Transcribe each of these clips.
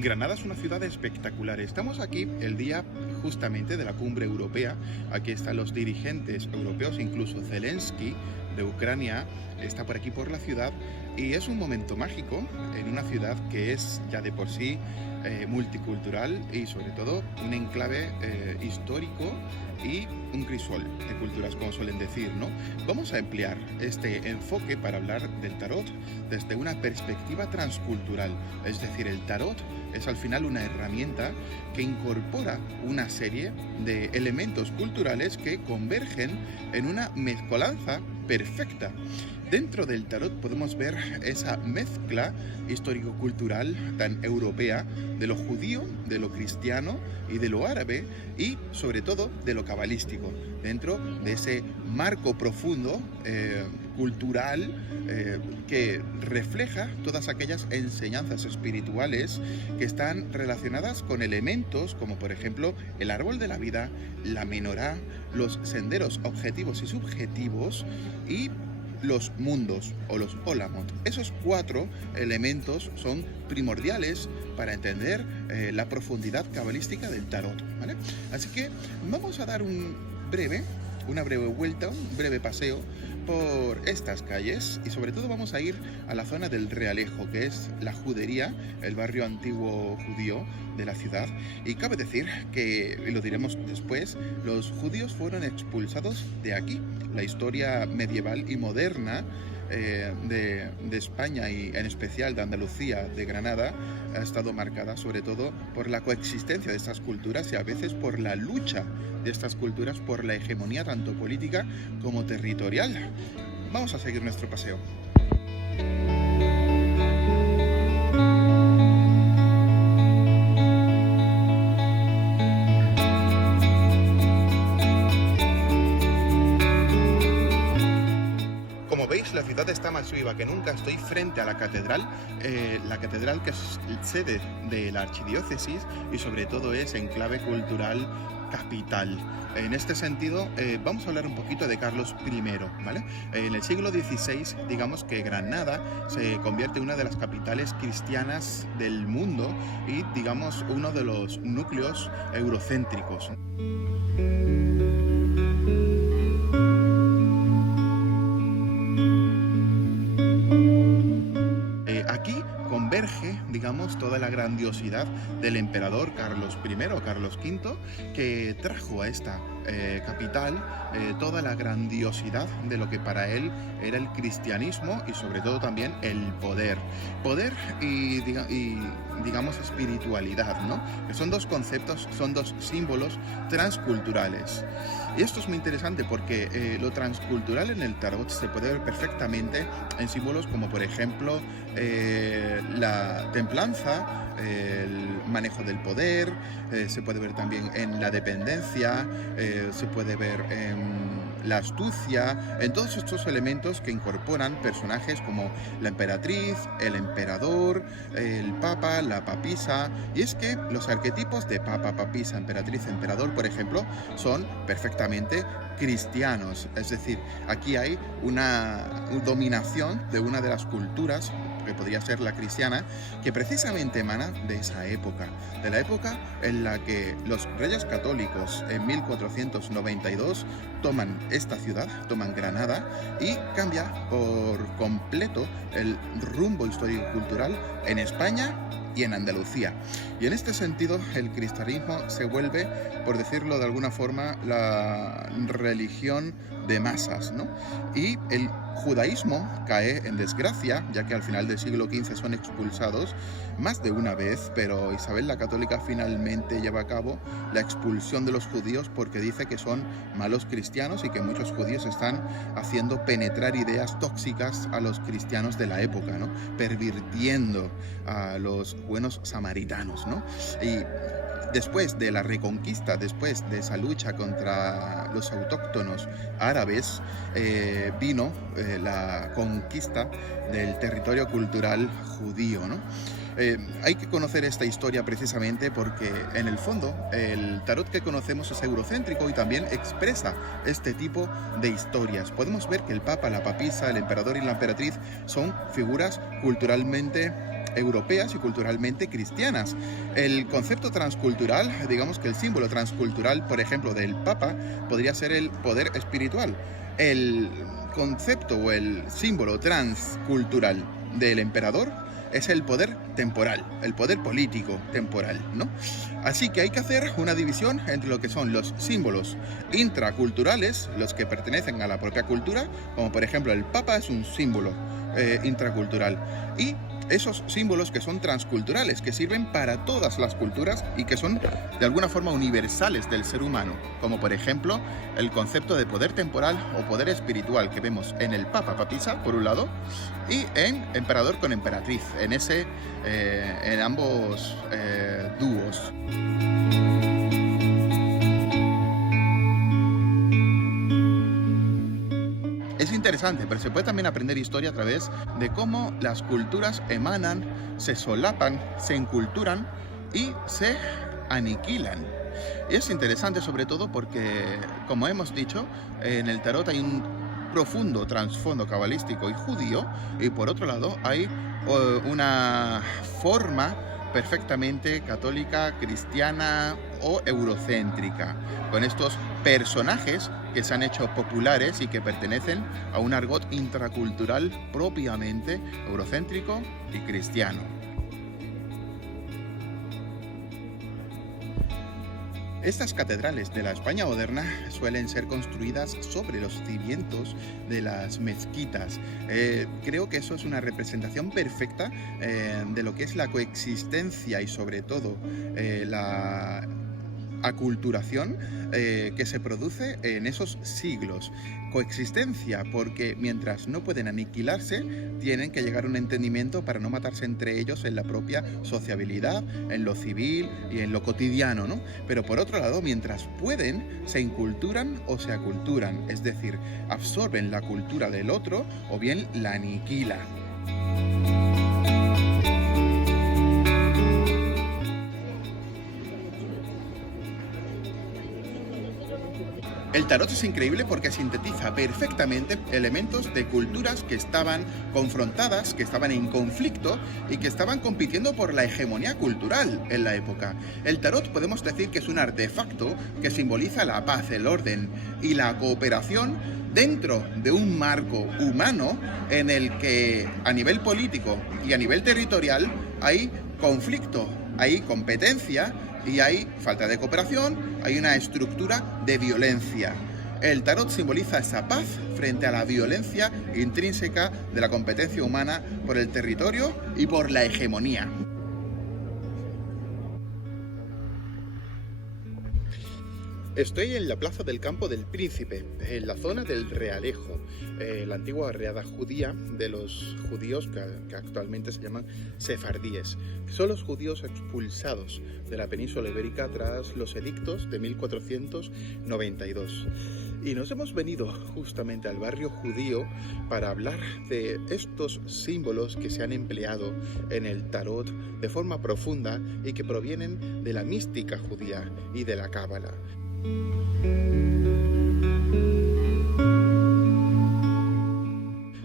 Granada es una ciudad espectacular. Estamos aquí el día justamente de la cumbre europea. Aquí están los dirigentes europeos, incluso Zelensky de Ucrania está por aquí por la ciudad, y es un momento mágico en una ciudad que es ya de por sí multicultural y sobre todo un enclave histórico y un crisol de culturas, como suelen decir, ¿no? Vamos a emplear este enfoque para hablar del tarot desde una perspectiva transcultural, es decir, el tarot es al final una herramienta que incorpora una serie de elementos culturales que convergen en una mezcolanza perfecta. Dentro del tarot podemos ver esa mezcla histórico-cultural tan europea de lo judío, de lo cristiano y de lo árabe, y sobre todo de lo cabalístico, dentro de ese marco profundo cultural que refleja todas aquellas enseñanzas espirituales que están relacionadas con elementos como por ejemplo el árbol de la vida, la menorá, los senderos objetivos y subjetivos y los mundos o los Olamot. Esos 4 elementos son primordiales para entender la profundidad cabalística del tarot, ¿vale? Así que vamos a dar una breve vuelta, un breve paseo por estas calles, y sobre todo vamos a ir a la zona del Realejo, que es la Judería, el barrio antiguo judío de la ciudad. Y cabe decir que, y lo diremos después, los judíos fueron expulsados de aquí. La historia medieval y moderna de España, y en especial de Andalucía, de Granada, ha estado marcada sobre todo por la coexistencia de estas culturas y a veces por la lucha de estas culturas por la hegemonía tanto política como territorial. Vamos a seguir nuestro paseo. La ciudad está más viva que nunca. Estoy frente a la catedral que es sede de la archidiócesis y sobre todo es enclave cultural capital. En este sentido, vamos a hablar un poquito de Carlos I, ¿vale? En el siglo XVI, digamos que Granada se convierte en una de las capitales cristianas del mundo y, digamos, uno de los núcleos eurocéntricos. Digamos, toda la grandiosidad del emperador Carlos I o Carlos V, que trajo a esta capital toda la grandiosidad de lo que para él era el cristianismo y sobre todo también el poder y digamos espiritualidad, ¿no? Que son dos conceptos, son dos símbolos transculturales. Y esto es muy interesante porque lo transcultural en el tarot se puede ver perfectamente en símbolos como por ejemplo la templanza, el manejo del poder, se puede ver también en la dependencia, se puede ver en la astucia, en todos estos elementos que incorporan personajes como la emperatriz, el emperador, el papa, la papisa. Y es que los arquetipos de papa, papisa, emperatriz, emperador, por ejemplo, son perfectamente cristianos. Es decir, aquí hay una dominación de una de las culturas que podría ser la cristiana, que precisamente emana de esa época, de la época en la que los reyes católicos en 1492 toman esta ciudad, toman Granada, y cambia por completo el rumbo histórico-cultural en España y en Andalucía. Y en este sentido el cristianismo se vuelve, por decirlo de alguna forma, la religión de masas, ¿no? Y el judaísmo cae en desgracia, ya que al final del siglo XV son expulsados más de una vez, pero Isabel la Católica finalmente lleva a cabo la expulsión de los judíos porque dice que son malos cristianos y que muchos judíos están haciendo penetrar ideas tóxicas a los cristianos de la época, ¿no? Pervirtiendo a los buenos samaritanos, ¿no? Y después de la reconquista, después de esa lucha contra los autóctonos árabes, vino la conquista del territorio cultural judío, ¿no? Hay que conocer esta historia precisamente porque en el fondo el tarot que conocemos es eurocéntrico y también expresa este tipo de historias. Podemos ver que el papa, la papisa, el emperador y la emperatriz son figuras culturalmente europeas y culturalmente cristianas. El concepto transcultural, digamos que el símbolo transcultural, por ejemplo, del Papa, podría ser el poder espiritual. El concepto o el símbolo transcultural del emperador es el poder temporal, el poder político temporal, ¿no? Así que hay que hacer una división entre lo que son los símbolos intraculturales, los que pertenecen a la propia cultura, como por ejemplo el Papa es un símbolo intracultural, y esos símbolos que son transculturales, que sirven para todas las culturas y que son de alguna forma universales del ser humano, como por ejemplo el concepto de poder temporal o poder espiritual que vemos en el Papa Papisa, por un lado, y en Emperador con Emperatriz, en ambos dúos. Es interesante, pero se puede también aprender historia a través de cómo las culturas emanan, se solapan, se enculturan y se aniquilan. Y es interesante sobre todo porque, como hemos dicho, en el tarot hay un profundo trasfondo cabalístico y judío, y por otro lado hay una forma perfectamente católica, cristiana o eurocéntrica, con estos personajes que se han hecho populares y que pertenecen a un argot intracultural propiamente eurocéntrico y cristiano. Estas catedrales de la España moderna suelen ser construidas sobre los cimientos de las mezquitas. Creo que eso es una representación perfecta de lo que es la coexistencia y sobre todo la aculturación que se produce en esos siglos. Coexistencia, porque mientras no pueden aniquilarse, tienen que llegar a un entendimiento para no matarse entre ellos en la propia sociabilidad, en lo civil y en lo cotidiano, ¿no? Pero por otro lado, mientras pueden, se inculturan o se aculturan, es decir, absorben la cultura del otro o bien la aniquilan. El tarot es increíble porque sintetiza perfectamente elementos de culturas que estaban confrontadas, que estaban en conflicto y que estaban compitiendo por la hegemonía cultural en la época. El tarot podemos decir que es un artefacto que simboliza la paz, el orden y la cooperación dentro de un marco humano en el que a nivel político y a nivel territorial hay conflicto, hay competencia y hay falta de cooperación, hay una estructura de violencia. El tarot simboliza esa paz frente a la violencia intrínseca de la competencia humana por el territorio y por la hegemonía. Estoy en la plaza del Campo del Príncipe, en la zona del Realejo, la antigua barriada judía de los judíos que actualmente se llaman sefardíes. Son los judíos expulsados de la península ibérica tras los edictos de 1492. Y nos hemos venido justamente al barrio judío para hablar de estos símbolos que se han empleado en el tarot de forma profunda y que provienen de la mística judía y de la cábala.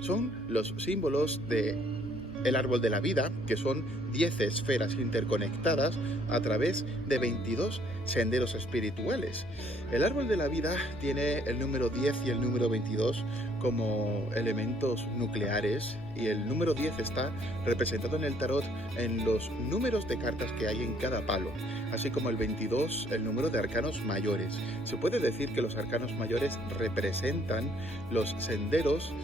Son los símbolos del árbol de la vida, que son 10 esferas interconectadas a través de 22 senderos espirituales. El árbol de la vida tiene el número 10 y el número 22 como elementos nucleares, y el número 10 está representado en el tarot en los números de cartas que hay en cada palo, así como el 22 el número de arcanos mayores. Se puede decir que los arcanos mayores representan los senderos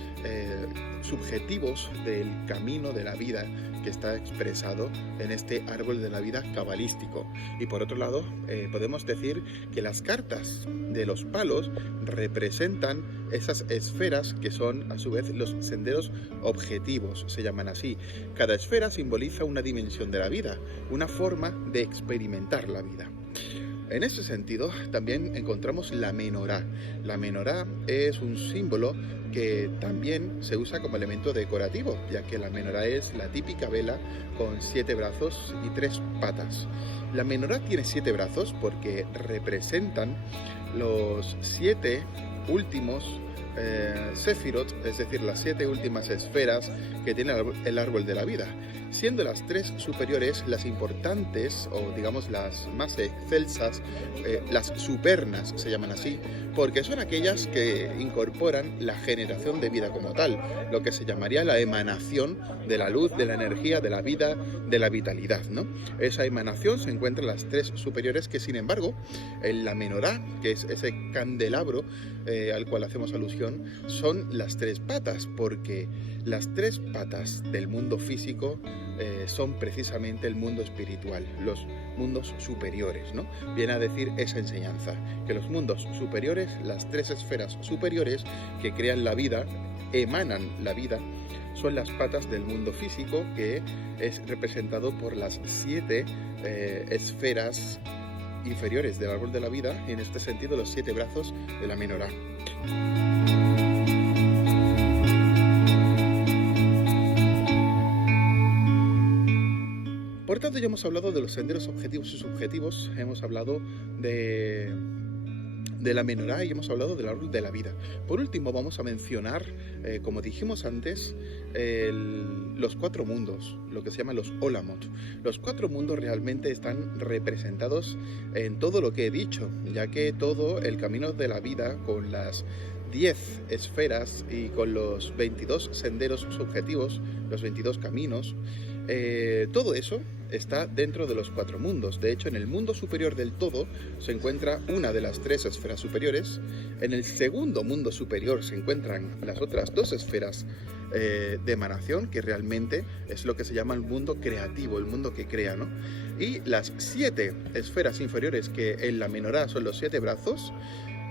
subjetivos del camino de la vida que está expresado en este árbol de la vida cabalístico. Y por otro lado, podemos decir que las cartas de los palos representan esas esferas que son a su vez los senderos objetivos, se llaman así. Cada esfera simboliza una dimensión de la vida, una forma de experimentar la vida. En ese sentido, también encontramos la menorá. La menorá es un símbolo que también se usa como elemento decorativo, ya que la menorá es la típica vela con 7 brazos y 3 patas. La menorá tiene 7 brazos porque representan los 7 últimos Sefirot, es decir, las 7 últimas esferas que tiene el árbol de la vida, siendo las 3 superiores las importantes, o digamos las más excelsas, las supernas se llaman así, porque son aquellas que incorporan la generación de vida como tal, lo que se llamaría la emanación de la luz, de la energía, de la vida, de la vitalidad, ¿no? Esa emanación se encuentra en las 3 superiores, que sin embargo en la menorá, que es ese candelabro al cual hacemos alusión, son las 3 patas, porque las 3 patas del mundo físico son precisamente el mundo espiritual, los mundos superiores, ¿no? Viene a decir esa enseñanza, que los mundos superiores, las 3 esferas superiores que crean la vida, emanan la vida, son las patas del mundo físico, que es representado por las 7 esferas inferiores del árbol de la vida, y en este sentido los 7 brazos de la menorá. Por tanto, ya hemos hablado de los senderos objetivos y subjetivos, hemos hablado de la menorá y hemos hablado del árbol de la vida. Por último, vamos a mencionar, como dijimos antes, los 4 mundos, lo que se llaman los Olamot. Los 4 mundos realmente están representados en todo lo que he dicho, ya que todo el camino de la vida, con las 10 esferas y con los 22 senderos subjetivos, los 22 caminos, todo eso está dentro de los 4 mundos. De hecho, en el mundo superior del todo se encuentra una de las 3 esferas superiores. En el segundo mundo superior se encuentran las otras 2 esferas de emanación, que realmente es lo que se llama el mundo creativo, el mundo que crea, ¿no? Y las 7 esferas inferiores, que en la menorá son los 7 brazos,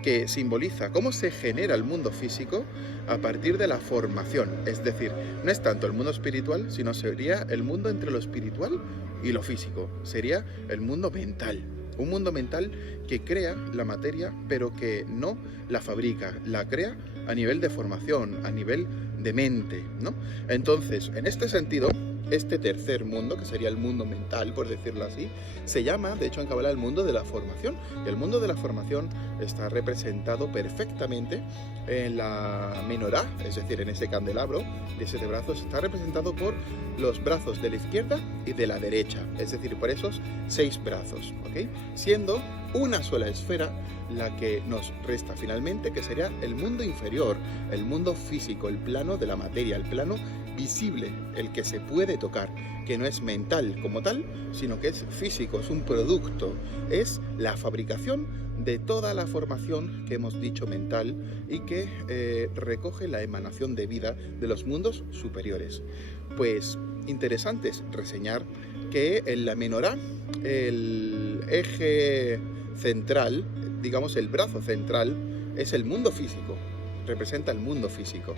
que simboliza cómo se genera el mundo físico a partir de la formación. Es decir, no es tanto el mundo espiritual, sino sería el mundo entre lo espiritual y lo físico. Sería el mundo mental. Un mundo mental que crea la materia, pero que no la fabrica, la crea a nivel de formación, a nivel de mente, ¿no? Entonces, en este sentido, este tercer mundo, que sería el mundo mental, por decirlo así, se llama, de hecho en Kabbalah, el mundo de la formación. Y el mundo de la formación está representado perfectamente en la menorá, es decir, en ese candelabro de 7 brazos, está representado por los brazos de la izquierda y de la derecha, es decir, por esos 6 brazos, ¿ok? Siendo una sola esfera la que nos resta finalmente, que sería el mundo inferior, el mundo físico, el plano de la materia, el plano visible, el que se puede tocar, que no es mental como tal, sino que es físico, es un producto, es la fabricación de toda la formación que hemos dicho mental y que recoge la emanación de vida de los mundos superiores. Pues interesante es reseñar que en la menorá el eje central, digamos el brazo central, es el mundo físico. Representa el mundo físico,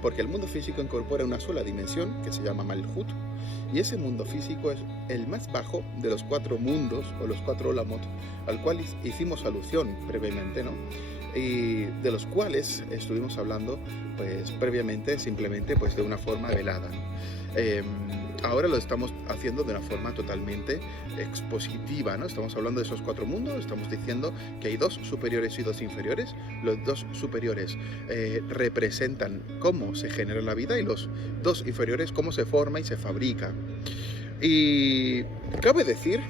porque el mundo físico incorpora una sola dimensión que se llama Malhut, y ese mundo físico es el más bajo de los 4 mundos, o los 4 Olamot, al cual hicimos alusión previamente, ¿no? Y de los cuales estuvimos hablando pues previamente, simplemente pues de una forma velada, ¿no? Ahora lo estamos haciendo de una forma totalmente expositiva, ¿no? Estamos hablando de esos 4 mundos, estamos diciendo que hay 2 superiores y 2 inferiores. Los 2 superiores representan cómo se genera la vida, y los 2 inferiores cómo se forma y se fabrica. Y cabe decir,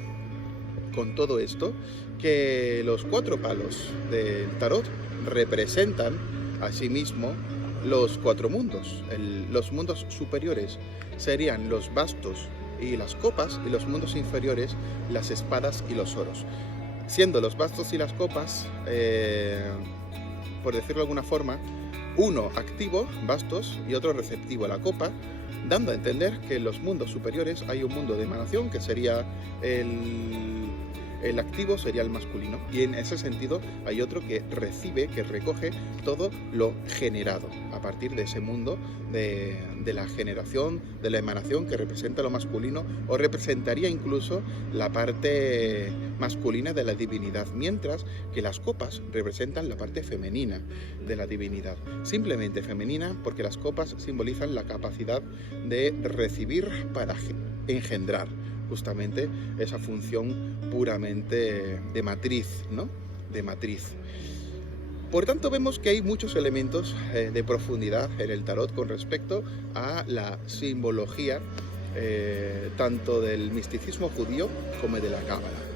con todo esto, que los 4 palos del tarot representan asimismo los 4 mundos. Los mundos superiores serían los bastos y las copas, y los mundos inferiores las espadas y los oros. Siendo los bastos y las copas, por decirlo de alguna forma, uno activo, bastos, y otro receptivo, la copa, dando a entender que en los mundos superiores hay un mundo de emanación, que sería el activo, sería el masculino, y en ese sentido hay otro que recibe, que recoge todo lo generado a partir de ese mundo de la generación, de la emanación, que representa lo masculino, o representaría incluso la parte masculina de la divinidad, mientras que las copas representan la parte femenina de la divinidad, simplemente femenina, porque las copas simbolizan la capacidad de recibir para engendrar, justamente esa función puramente de matriz, ¿no? De matriz. Por tanto, vemos que hay muchos elementos de profundidad en el tarot con respecto a la simbología tanto del misticismo judío como de la cábala.